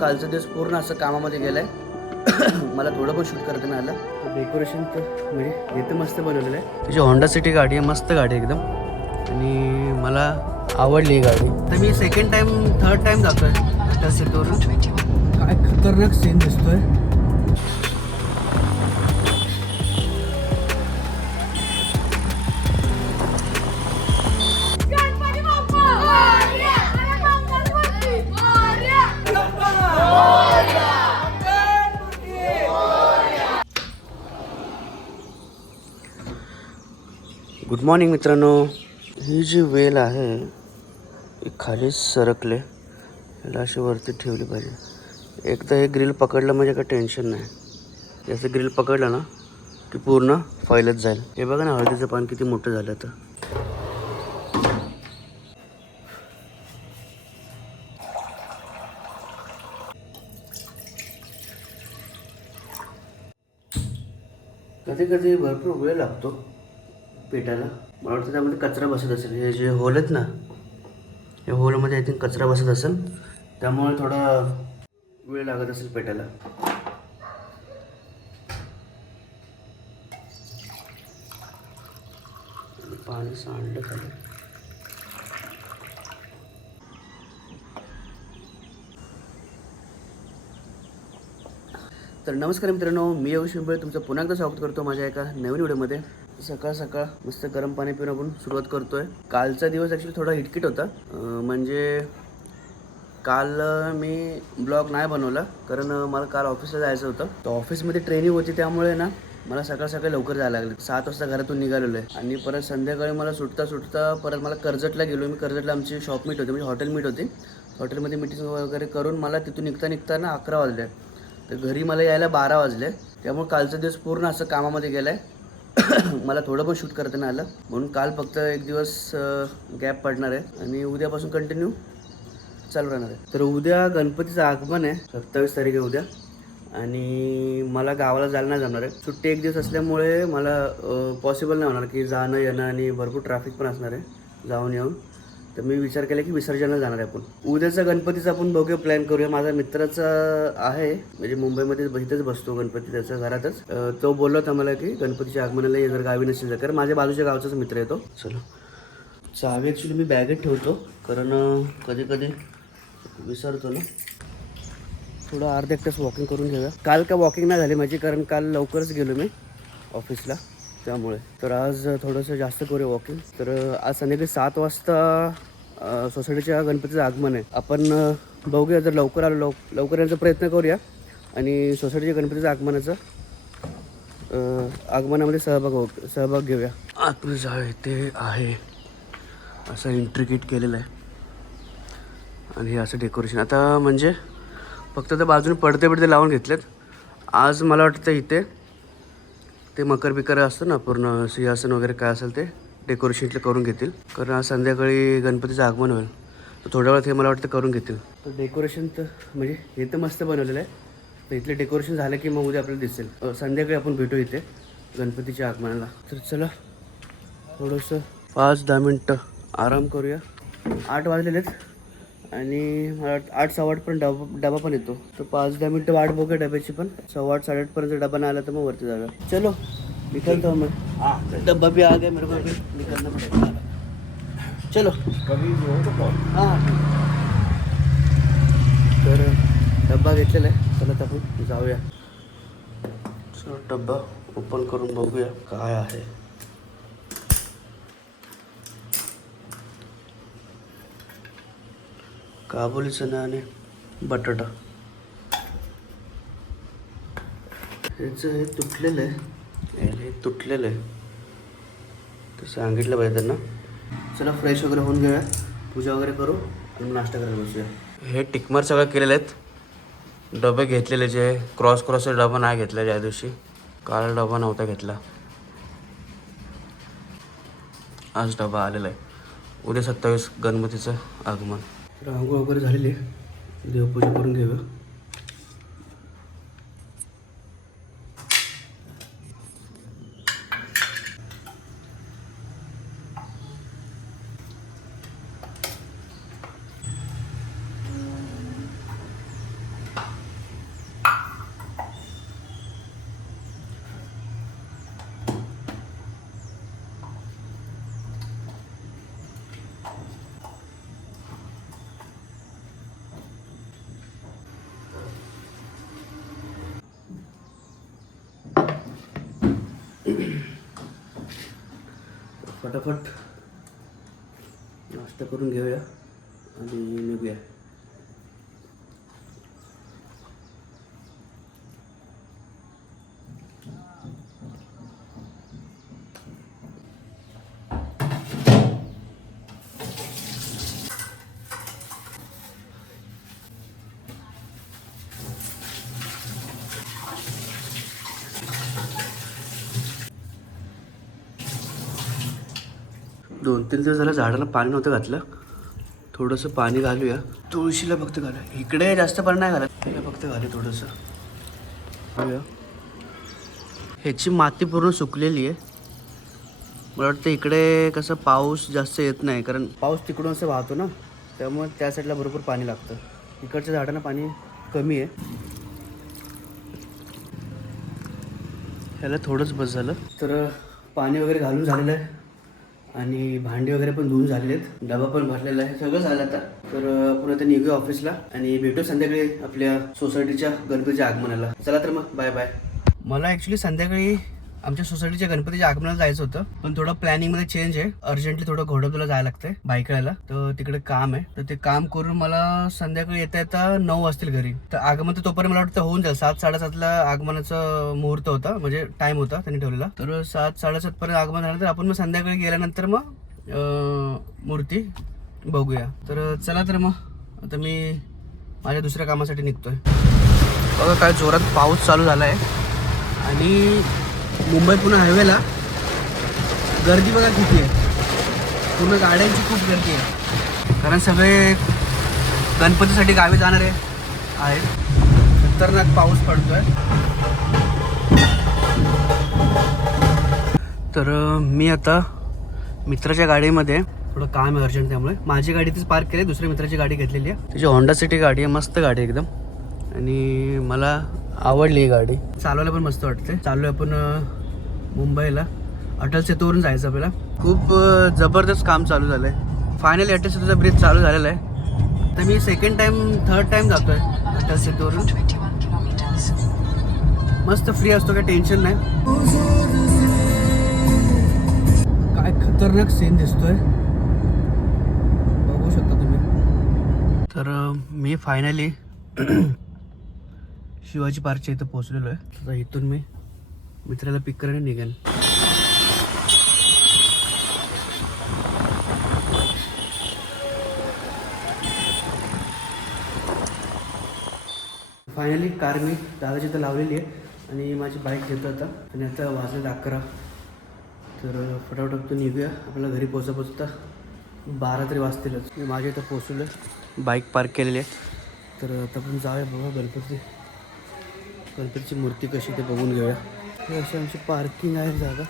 कालचा दिवस पूर्ण असं कामामध्ये गेलाय. मला थोडं पण शूट करता नाही आलं. डेकोरेशन तर म्हणजे हे तर मस्त बनवलेलं आहे. त्याची होंडा सिटी गाडी आहे, मस्त गाडी आहे एकदम आणि मला आवडली ही गाडी. तर मी सेकंड टाइम थर्ड टाइम जातोय त्या सिटीवरून. काय खतरनाक सीन दिसतोय. गुड मॉर्निंग मित्रांनो. ही जी वेल आहे ही खाली सरकले, याला अशी वरती ठेवली पाहिजे. एकदा हे ग्रिल पकडलं म्हणजे काही टेन्शन नाही. याचं ग्रिल पकडलं ना की पूर्ण फैलत जाईल. हे बघा ना, हळदीचं पान किती मोठं झालं. तर कधी कधी भरपूर वेळ लागतो पेटायला. मला वाटतं त्यामध्ये कचरा बसत असेल. हे जे होल आहेत ना, या होलमध्ये आय थिंक कचरा बसत असेल, त्यामुळे थोडा वेळ लागत असेल पेटायला. पाणी सांडलं खाली. तर नमस्कार मित्रांनो, मी यश शिंपळे तुमचं पुन्हा एकदा स्वागत करतो माझ्या एका नवीन व्हिडिओमध्ये. सकाळ सकाळ मस्त गरम पाणी पिऊन आपण सुरुवात करतोय. कालचा दिवस ॲक्च्युली थोडा हिटकिट होता. म्हणजे काल मी ब्लॉग नाही बनवला कारण मला काल ऑफिसला जायचं होतं. तर ऑफिसमध्ये ट्रेनिंग होती, त्यामुळे ना मला सकाळ सकाळी लवकर जायला लागलं. 7 वाजता घरातून निघालेलो आहे आणि परत संध्याकाळी मला सुटता परत मला कर्जतला गेलो. मी कर्जतला आमची शॉप मीट होती, म्हणजे हॉटेल मीट होती. हॉटेलमध्ये मीटिंग वगैरे करून मला तिथून निघता ना 11 वाजले. तर घरी मला यायला 12 वाजले. त्यामुळे कालचा दिवस पूर्ण असं कामामध्ये गेला आहे. मला थोडं पण शूट करता नाही आलं, म्हणून काल फक्त एक दिवस गॅप पडणार आहे आणि उद्यापासून कंटिन्यू चालू राहणार आहे. तर उद्या गणपतीचं आगमन आहे, 27 तारीख आहे उद्या. आणि मला गावाला जायला नाही जमणार आहे. सुट्टी एक दिवस असल्यामुळे मला पॉसिबल नाही होणार की जाणं येणं, आणि भरपूर ट्रॅफिक पण असणार आहे जाऊन येऊन. तर मी विचार केला की विसर्जनला जाणार आहे आपण. उद्याचा गणपतीचा आपण बघूया, प्लॅन करूया. माझा मित्राचा आहे, म्हणजे मुंबईमध्ये इथेच बसतो गणपती त्याच्या घरातच. तो बोलला होता मला की गणपतीच्या आगमनाला ये जर गावी नसेल, कारण माझ्या बाजूच्या गावचाच मित्र आहे तो. चलो, चावी ॲक्च्युली मी बॅगेत ठेवतो कारण कधी कधी विसरतो ना. थोडं अर्धा एक तास वॉकिंग करून घेऊया. काल काय वॉकिंग नाही झाली माझी, कारण काल लवकरच गेलो मी ऑफिसला, त्यामुळे. तर आज थोडंसं जास्त करूया वॉकिंग. तर आज संध्याकाळी 7 वाजता सोसायटीच्या गणपतीचं आगमन आहे. आपण बघूया, जर लवकर आलो लवकर येण्याचा प्रयत्न करूया आणि सोसायटीच्या गणपतीच्या आगमनामध्ये सहभाग घेऊया. आतमध्ये जाऊया. ते आहे असं इंट्रिकेट केलेलं आहे आणि हे असं डेकोरेशन. आता म्हणजे फक्त त्या बाजूने पडदे लावून घेतलेत. आज मला वाटतं इथे ते मकर बिकर असतं ना, पूर्ण सिंहासन वगैरे काय असेल ते डेकोरेशन इथलं करून घेतील, कारण आज संध्याकाळी गणपतीचं आगमन होईल. तर थोड्या वेळात हे मला वाटतं करून घेतील. तर डेकोरेशन तर म्हणजे हे तर मस्त बनवलेलं आहे. तर इथलं डेकोरेशन झालं की मग उद्या आपल्याला दिसेल. संध्याकाळी आपण भेटू इथे गणपतीच्या आगमनाला. तर चला थोडंसं 5-10 मिनटं आराम करूया. 8 वाजलेले आहेत आणि मला 8 सव्वा 8 पर्यंत डबा पण येतो. तर 5-10 मिनटं वाट बघूया डब्याची पण. 7:15 8:30 पर्यंत डबा नाही आला तर मग वरती जाऊया. चलो निकलता हूँ मैं. डब्बा भी आ गया मेरे को, अभी निकलना पड़ेगा. चलो हां. तर डब्बा घेतलेला आहे, चला तर आपण जाऊया. चलो डब्बा ओपन करून बघूया काय आहे. काबुली चना आणि बटाटा. ह्याचं हे तुटलेलं आहे, हे तुटलेलं आहे. तर सांगितलं पाहिजे त्यांना. चला फ्रेश वगैरे होऊन घेऊया, पूजा वगैरे करू आणि नाश्ता करायला बसूया. हे टिकमार सगळं केलेलं आहेत. डबे घेतलेले, जे क्रॉसचा डबा नाही घेतला ज्या दिवशी. काल डबा नव्हता घेतला, आज डबा आलेला आहे. उद्या 27 गणपतीचं आगमन. तर आंघोळ वगैरे झालेली आहे, देवपूजा करून घेऊया. फटाफट नाश्ता करून घेऊया आणि निघूया. दोन तीन दिवस झालं झाडाला पाणी नव्हतं घातलं. थोडंसं पाणी घालूया. तुळशीला फक्त घालूया. इकडे जास्त पाणी नाही घालत, तिला फक्त घालूया थोडंसं. घालूया. ह्याची माती पूर्ण सुकलेली आहे. मला वाटतं इकडे कसं पाऊस जास्त येत नाही, कारण पाऊस तिकडून असं वाहतो ना, त्यामुळे त्या साईडला भरपूर पाणी लागतं. इकडच्या झाडांना पाणी कमी आहे. ह्याला थोडंच बस झालं. तर पाणी वगैरे घालून झालेलं आहे आणि भांडी वगैरे पण धुवून झालेले आहेत. डबा पण भरलेला आहे. सगळं झालं आता. तर पुन्हा ते निघूया ऑफिसला आणि भेटू संध्याकाळी आपल्या सोसायटीच्या गणपतीच्या आगमनाला. चला तर मग बाय बाय. मला ॲक्च्युली संध्याकाळी आमच्या सोसायटीच्या गणपतीच्या आगमनाला जायचं होतं, पण थोडं प्लॅनिंगमध्ये चेंज आहे. अर्जंटली थोडं घोडबला जायला लागतंय बाईकला. तर तिकडे काम आहे. तर ते काम करून मला संध्याकाळी येता येता 9 वाजतील घरी. तर आगमन तर तोपर्यंत मला वाटतं होऊन जाईल. 7-7:30ला आगमनाचा मुहूर्त होता, म्हणजे टाइम होता त्यांनी ठेवलेला. तर 7-7:30 पर्यंत आगमन झालं तर आपण मग संध्याकाळी गेल्यानंतर मग मूर्ती बघूया. तर चला तर मग आता मी माझ्या दुसऱ्या कामासाठी निघतोय. बघा काय जोरात पाऊस चालू झाला आहे आणि मुंबई पुणे हायवेला गर्दी बघा किती आहे. पूर्ण गाड्यांची खूप गर्दी आहे, कारण सगळे गणपतीसाठी गावी जाणारे आहेत. खतरनाक पाऊस पडतोय. तर मी आता मित्राच्या गाडीमध्ये, थोडं काम आहे अर्जंट, त्यामुळे माझी गाडी तीच पार्क केली. दुसऱ्या मित्राची गाडी घेतलेली आहे. तिची होंडा सिटी गाडी आहे. मस्त गाडी आहे एकदम आणि मला आवडली ही गाडी. चालवायला पण मस्त वाटते. चाललो आपण मुंबईला. अटल सेतूवरून जायचं आपल्याला. खूप जबरदस्त काम चालू झालं आहे. फायनली अटल सेतूचा ब्रिज चालू झालेला आहे. तर मी थर्ड टाइम जातोय अटल सेतूवरून. मस्त फ्री असतो, काही टेन्शन नाही. काय खतरनाक सीन दिसतोय, बघू शकता तुम्ही. तर मी फायनली शिवाजी पार्कच्या इथं पोहोचलेलो आहे. तर इथून मी मित्राला पिक करायला निघेन. फायनली कार मी दादाची इथं लावलेली आहे आणि माझी बाईक घेतो आता. आणि आता वाजले 11. तर फटाफट निघूया. आपल्याला घरी पोचता 12 तरी वाजतीलच. मी माझ्या इथं पोचलो आहे, बाईक पार्क केलेली आहे. तर आता पण जाऊया बघा गणपतीची मूर्ती कशी ते बघून घेऊया. हे अशी आमची पार्किंग आहे जागा.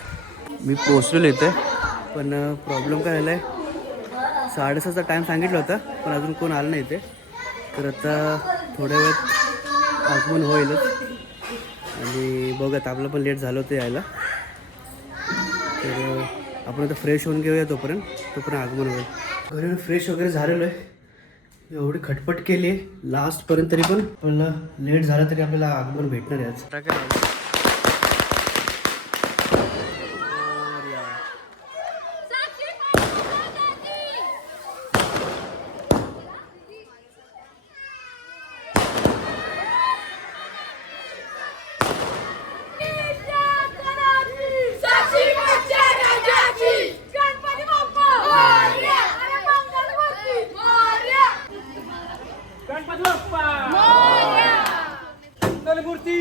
मी पोचलेलो इथे, पण प्रॉब्लेम काय झाला आहे, 6:30चा टाईम सांगितला होता, पण अजून कोण आलं नाही इथे. तर आता थोड्या वेळात आगमन होईलच आणि बघत आपलं पण लेट झालं होतं यायला. तर आपण आता फ्रेश होऊन घेऊया तोपर्यंत आगमन होईल. घरी फ्रेश वगैरे झालेलो आहे. एवढी खटपट केली आहे लास्टपर्यंत, तरी पण आपल्याला लेट झालं तरी आपल्याला आगमन भेटणार आहे आज. गणपती बाप्पा मंगल मूर्ती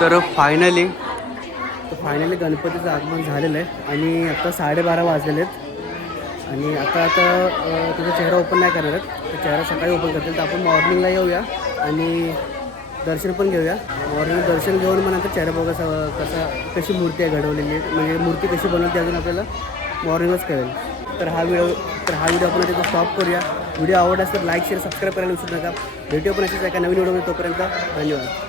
तर फायनली गणपतीचं आगमन झालेलं आहे आणि आता 12:30 वाजलेले आहेत आणि आता तुझा चेहरा ओपन नाही करणार आहेत, तर चेहरा सकाळी ओपन करतील. तर आपण मॉर्निंगला येऊया आणि दर्शन पण घेऊया. मॉर्निंग दर्शन घेऊन मग नंतर चेहरा बघा कशी मूर्ती आहे घडवलेली, म्हणजे मूर्ती कशी बनवते अजून आपल्याला मॉर्निंगच कळेल. तर हा व्हिडिओ आपण तिथं स्टॉप करूया. व्हिडिओ आवडला तर लाईक शेअर सबस्क्राईब करायला विसरू नका. भेटूया पण अशीच एका नवीन व्हिडिओमध्ये. तोपर्यंत धन्यवाद.